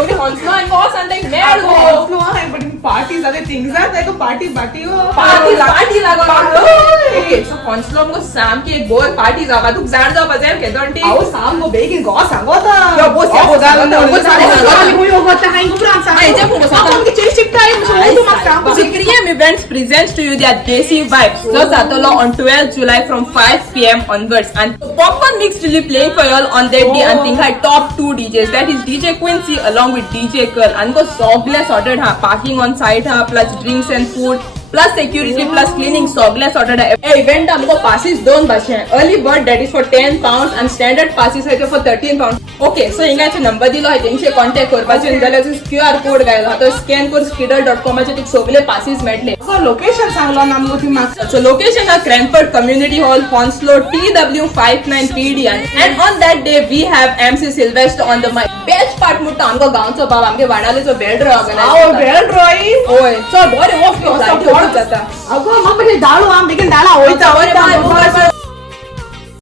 सगळी हॉन्सलो आणि गो सांगताय मेळ गो हॉन्सलो आहे पण पार्टीज आले things are like party party लागो सो हॉन्सलो मगो सामकी एक बोर पार्टी जावपा तुका जाण जावपा जाय केदोंटी हांव सामको बेगीन गो सांगो यो Bose Supreme Events presents to you their Desi Vibes. So Satolo on 12th July from 5 p.m. onwards. And Popcorn Mix will be playing for you all on that day. And think I top 2 DJs. That is DJ Quincy along with DJ Curl. And go sogle sorted ha. Parking on site ha. Plus drinks and food. Plus security plus cleaning sogle sorted ha. Event हमको passes दोन भाषे हैं. Early bird that is for £10 and standard passes है for £13. Okay, so हिंगाचे number दिलो आहे तेंचे contact करपाचे जाल्यार QR कोड गायलो हा तो स्कॅन कर skidder.com तुका सगळे पासेस मेळटले. लोकेशन सांगलो ना आमगो ती म्हाका. So location are Cranford Community Hall, Hounslow, TW59PD and on that day we have MC Sylvester on the mic. Best part मुट्टा आमको गांवचो बाब आमगे वाडालेचो बेल्ड ऑर्गनाइज. आओ बेल्ड रोई. ओय, so बरे ऑफ जाता. अगो मग म्हणजे दाळो आम बेगीन दाळा होयता.